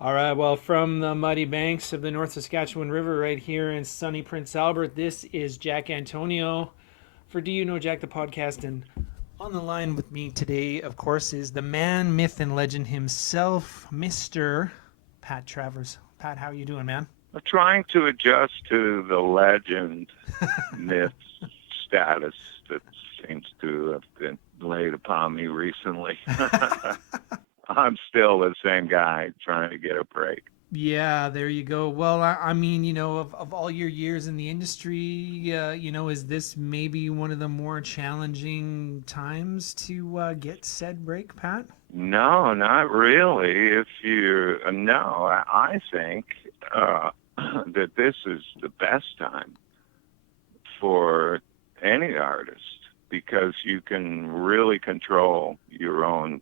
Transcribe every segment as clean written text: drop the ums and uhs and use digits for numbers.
All right, well, from the muddy banks of the North Saskatchewan River, right here in sunny Prince Albert, this is Jack Antonio for Do You Know Jack the podcast. And on the line with me today, of course, is the man, myth, and legend himself, Mr. Pat Travers. Pat, how are you doing, man? I'm trying to adjust to the legend myth status that seems to have been laid upon me recently. I'm still the same guy trying to get a break. Yeah, there you go. Well, I mean, of all your years in the industry, is this maybe one of the more challenging times to get said break, Pat? No, not really. If you no, I think that this is the best time for any artist because you can really control your own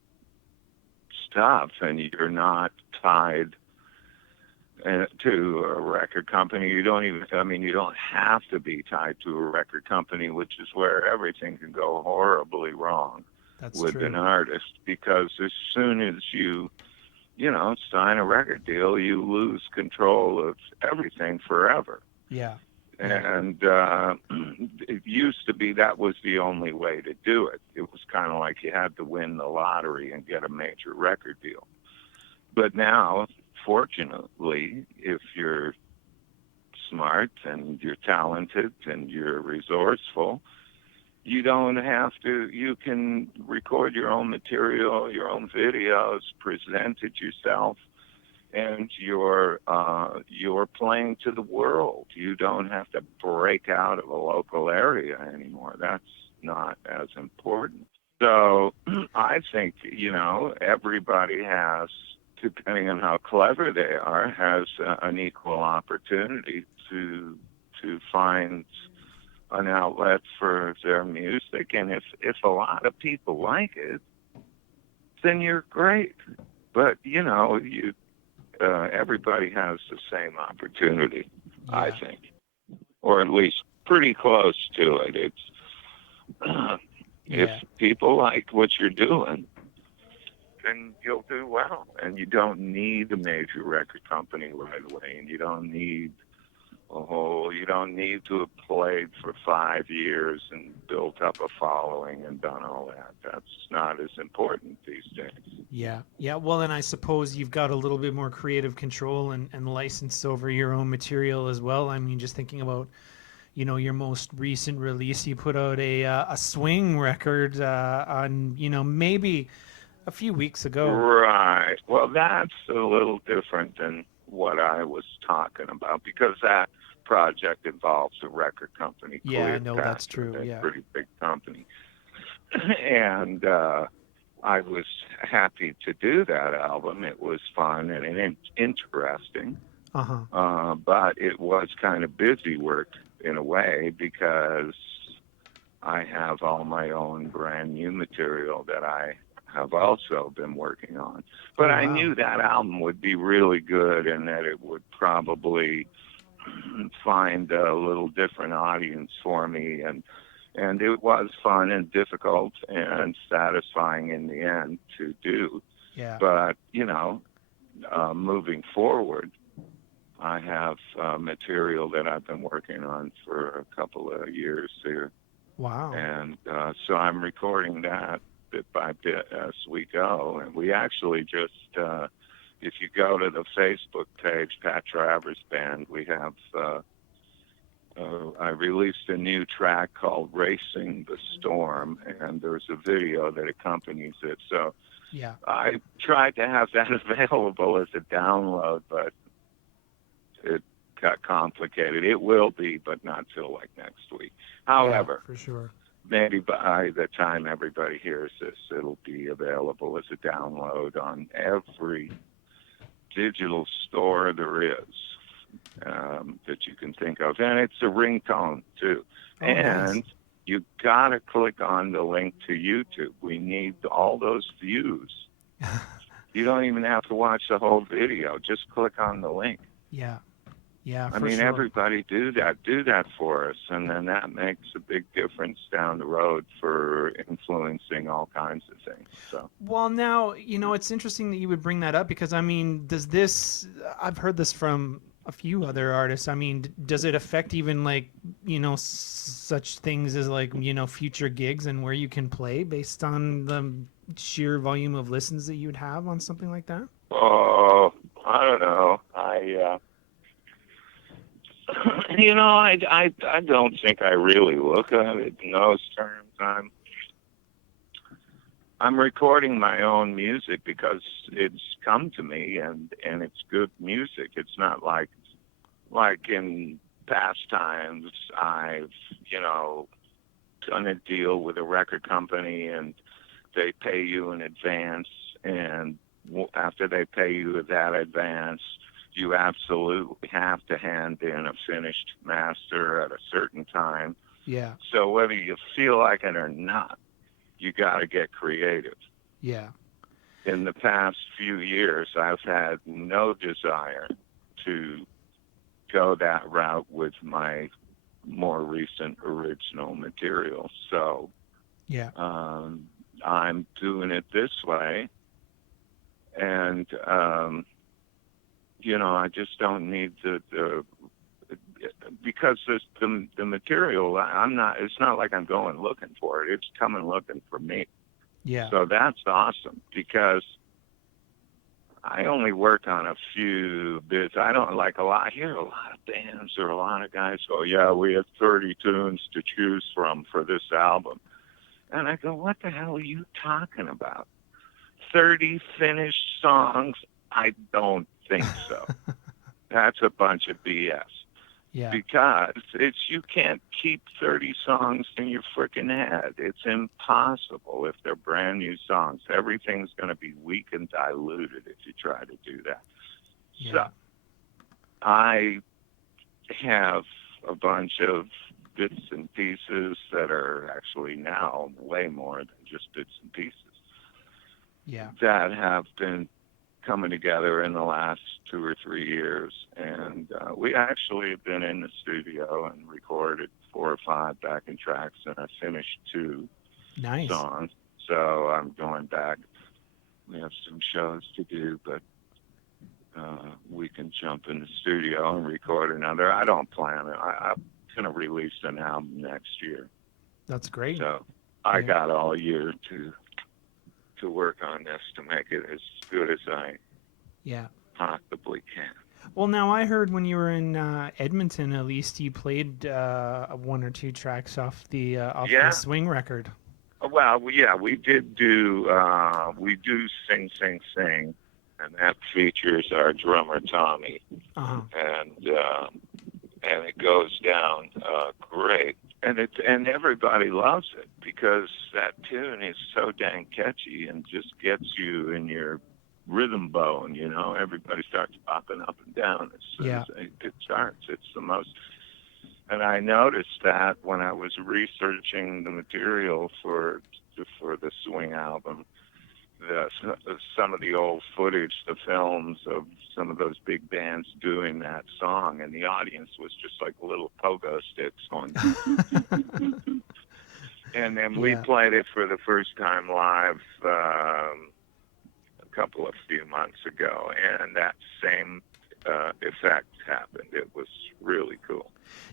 stuff and you're not tied to a record company. You don't even, I mean, you don't have to be tied to a record company, which is where everything can go horribly wrong That's with true. an artist because as soon as sign a record deal, you lose control of everything forever. Yeah. Yeah. And it used to be that was the only way to do it. It was kind of like you had to win the lottery and get a major record deal. But now, fortunately, if you're smart and you're talented and you're resourceful, you don't have to, you can record your own material, your own videos, present it yourself, and you're playing to the world. You don't have to break out of a local area anymore. That's not as important. So I think, everybody has, depending on how clever they are, has an equal opportunity to find an outlet for their music. And if a lot of people like it, then you're great. But everybody has the same opportunity, I Yeah. think, or at least pretty close to it. It's if Yeah. people like what you're doing, then you'll do well. And you don't need a major record company right away, and you don't need to have played for 5 years and built up a following and done all that. That's not as important these days. Yeah. Yeah. Well, and I suppose you've got a little bit more creative control and license over your own material as well. I mean, just thinking about, your most recent release, you put out a swing record on, maybe a few weeks ago. Right. Well, that's a little different than what I was talking about because that project involves a record company, Yeah, I know that's Cleopatra, true. a Yeah. pretty big company. And I was happy to do that album. It was fun and interesting, Uh huh. but it was kind of busy work in a way because I have all my own brand new material that I have also been working on. Oh But I wow. knew that album would be really good and that it would probably find a little different audience for me and it was fun and difficult and satisfying in the end to do. Yeah. But, moving forward, I have material that I've been working on for a couple of years here Wow. and so I'm recording that bit by bit as we go. And we actually just, if you go to the Facebook page, Pat Travers Band, we have, I released a new track called Racing the Storm, and there's a video that accompanies it. So Yeah. I tried to have that available as a download, but it got complicated. It will be, but not till like next week. Yeah. However, For sure. maybe by the time everybody hears this, it'll be available as a download on every digital store there is that you can think of. And it's a ringtone, too. Oh, nice. And you got to click on the link to YouTube. We need all those views. You don't even have to watch the whole video. Just click on the link. Yeah. Yeah, I for mean, sure. everybody do that for us, and then that makes a big difference down the road for influencing all kinds of things. So, Well, now, it's interesting that you would bring that up because, I mean, I've heard this from a few other artists. I mean, does it affect even like, such things as like, future gigs and where you can play based on the sheer volume of listens that you'd have on something like that? oh, I don't know. I don't think I really look at it in those terms. I'm recording my own music because it's come to me and it's good music. It's not like in past times I've, done a deal with a record company and they pay you in advance, and after they pay you that advance, you absolutely have to hand in a finished master at a certain time. Yeah. So whether you feel like it or not, you got to get creative. Yeah. In the past few years, I've had no desire to go that route with my more recent original material. So Yeah. I'm doing it this way, and I just don't need the because the material. I'm not. It's not like I'm going looking for it. It's coming looking for me. Yeah. So that's awesome because I only work on a few bits. I don't like a lot. I hear a lot of bands or a lot of guys go, "Yeah, we have 30 tunes to choose from for this album," and I go, "What the hell are you talking about? 30 finished songs? I don't think so. That's a bunch of BS." Yeah. Because you can't keep 30 songs in your freaking head. It's impossible if they're brand new songs. Everything's going to be weak and diluted if you try to do that. Yeah. So I have a bunch of bits and pieces that are actually now way more than just bits and pieces. Yeah. That have been coming together in the last 2 or 3 years, and we actually have been in the studio and recorded 4 or 5 backing tracks, and I finished 2 Nice. songs. So I'm going back. We have some shows to do, but we can jump in the studio and record another. I don't plan it. I'm going to release an album next year. That's great. So I got all year to work on this to make it as good as I possibly can. Well, now I heard when you were in Edmonton, at least you played 1 or 2 tracks off the Swing record. Well, yeah, we did do Sing Sing Sing, and that features our drummer Tommy, and it goes down great. And everybody loves it because that tune is so dang catchy and just gets you in your rhythm bone. Everybody starts popping up and down as soon as it starts. It's the most. And I noticed that when I was researching the material for the Swing album, some of the old footage, the films of some of those big bands doing that song, and the audience was just like little pogo sticks going. And then we played it for the first time live a few months ago, and that same effect happened. It was really cool.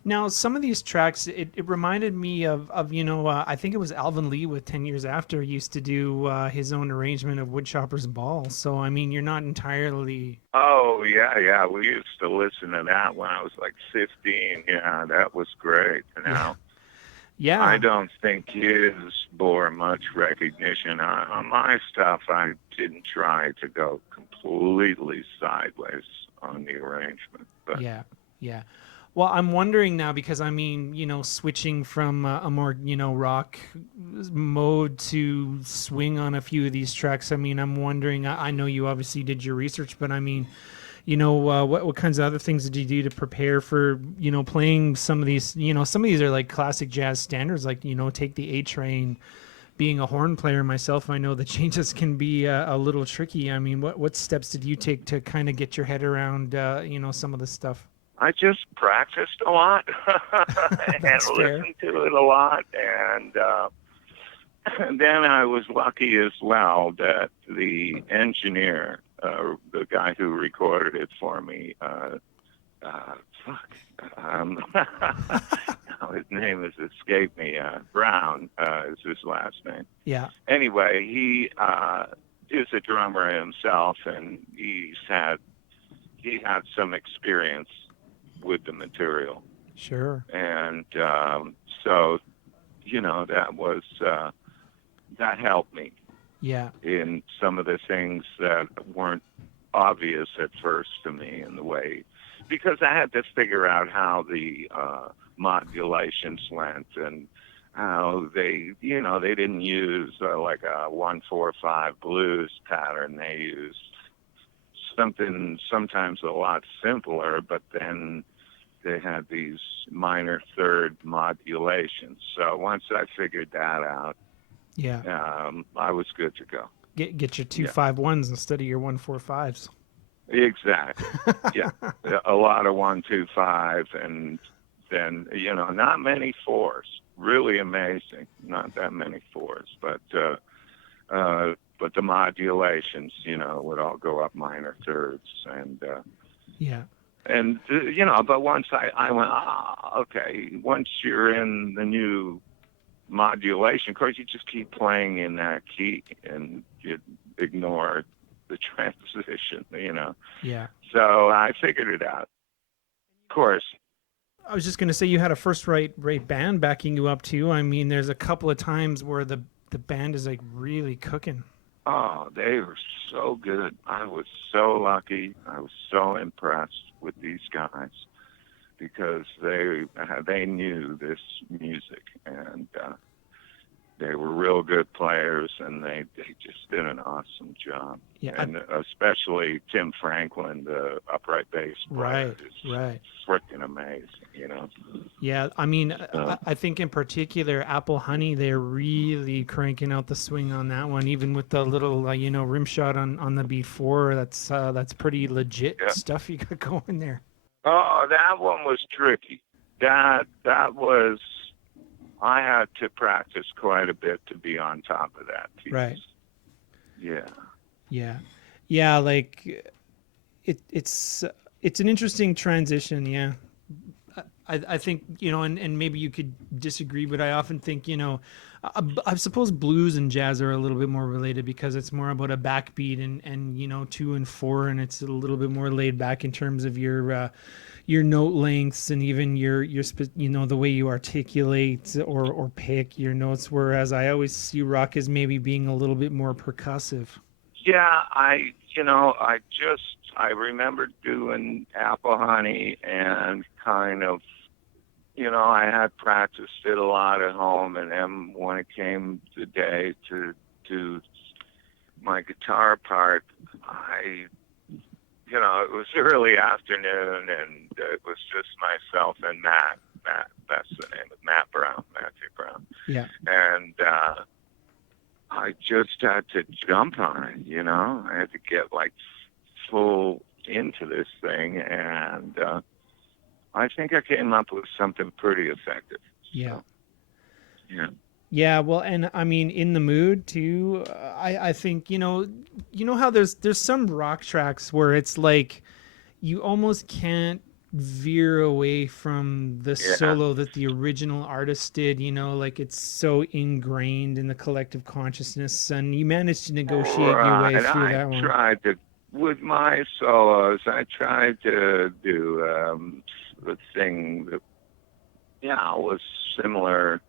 Now, some of these tracks, it reminded me of I think it was Alvin Lee with 10 Years After used to do his own arrangement of Woodchopper's Ball. So, I mean, you're not entirely... Oh, yeah. We used to listen to that when I was like 15. Yeah, that was great. Yeah. I don't think his bore much recognition. On my stuff, I didn't try to go completely sideways on the arrangement. But yeah. Well, I'm wondering now because, I mean, switching from a more, rock mode to swing on a few of these tracks, I mean, I'm wondering, I know you obviously did your research, but I mean, what kinds of other things did you do to prepare for, playing some of these, some of these are like classic jazz standards, like, Take the A Train. Being a horn player myself, I know the changes can be a little tricky. I mean, what steps did you take to kind of get your head around, some of this stuff? I just practiced a lot and That's fair. listened to it a lot, and then I was lucky as well that the engineer, the guy who recorded it for me, fuck, now his name has escaped me. Brown is his last name. Yeah. Anyway, he is a drummer himself, and he had some experience with the material, Sure. and so that was that helped me Yeah. in some of the things that weren't obvious at first to me in the way, because I had to figure out how the modulations went and how they didn't use like a 1-4-5 blues pattern. They used something sometimes a lot simpler, but then they had these minor third modulations. So once I figured that out, Yeah. I was good to go. Get your Yeah. 2-5-1s instead of your 1-4-5s. Exactly. Yeah. A lot of 1-2-5, and then not many fours. Really amazing. Not that many fours, but the modulations, would all go up minor thirds, Yeah. but once I went, okay. Once you're in the new modulation, of course, you just keep playing in that key and you ignore the transition, Yeah. So I figured it out. Of course. I was just going to say you had a first-rate band backing you up too. I mean, there's a couple of times where the band is like really cooking. Oh, they were so good. I was so lucky. I was so impressed with these guys because they knew this music, and they were real good players, and they just did an awesome job. Yeah. And especially Tim Franklin, the upright bass player, Right. freaking amazing, Yeah, I mean, I think in particular, Apple Honey, they're really cranking out the swing on that one, even with the little, rim shot on the B4. That's pretty legit stuff you got going there. Oh, that one was tricky. That was, I had to practice quite a bit to be on top of that piece. Right. Yeah. Yeah. Like it's an interesting transition. Yeah. I think, and maybe you could disagree, but I often think, I suppose blues and jazz are a little bit more related because it's more about a backbeat and 2 and 4, and it's a little bit more laid back in terms of your note lengths and even your the way you articulate or pick your notes. Whereas I always see rock as maybe being a little bit more percussive. Yeah, I remember doing Apple Honey and kind of, I had practiced it a lot at home, and then when it came the day to do my guitar part, it was early afternoon, and it was just myself and Matt, that's the name of Matthew Brown. Yeah. And I just had to jump on it, I had to get like full into this thing, and I think I came up with something pretty effective. Yeah. So, yeah. Yeah, well, and I mean, In the Mood too. I think how there's some rock tracks where it's like you almost can't veer away from the solo that the original artist did. Like it's so ingrained in the collective consciousness, and you managed to negotiate your way through that one. With my solos, I tried to do the thing that was similar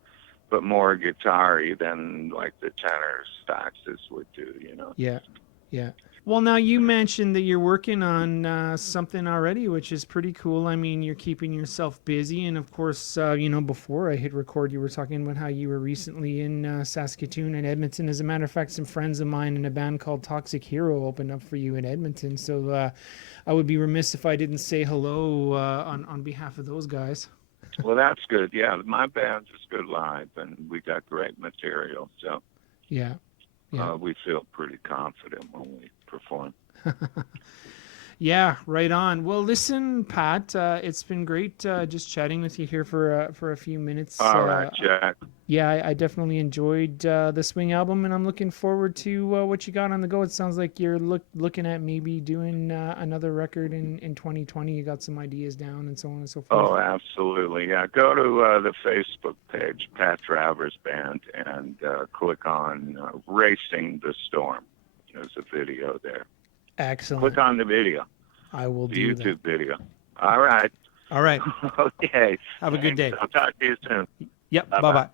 but more guitar-y than like the tenor saxes would do, Yeah. Well, now you mentioned that you're working on something already, which is pretty cool. I mean, you're keeping yourself busy, and of course, before I hit record, you were talking about how you were recently in Saskatoon and Edmonton. As a matter of fact, some friends of mine in a band called Toxic Hero opened up for you in Edmonton. So I would be remiss if I didn't say hello on behalf of those guys. Well, that's good. Yeah, my band is good live, and we got great material. So yeah. We feel pretty confident when we perform. Yeah, right on. Well, listen, Pat, it's been great just chatting with you here for a few minutes. All right, Jack. Yeah, I definitely enjoyed the Swing album, and I'm looking forward to what you got on the go. It sounds like you're looking at maybe doing another record in 2020. You got some ideas down and so on and so forth. Oh, absolutely. Yeah, go to the Facebook page, Pat Travers Band, and click on Racing the Storm. There's a video there. Excellent. Click on the video. I will The do YouTube that. video. All right. All right. Okay. Have a good day. I'll talk to you soon. Yep. Bye-bye. Bye-bye.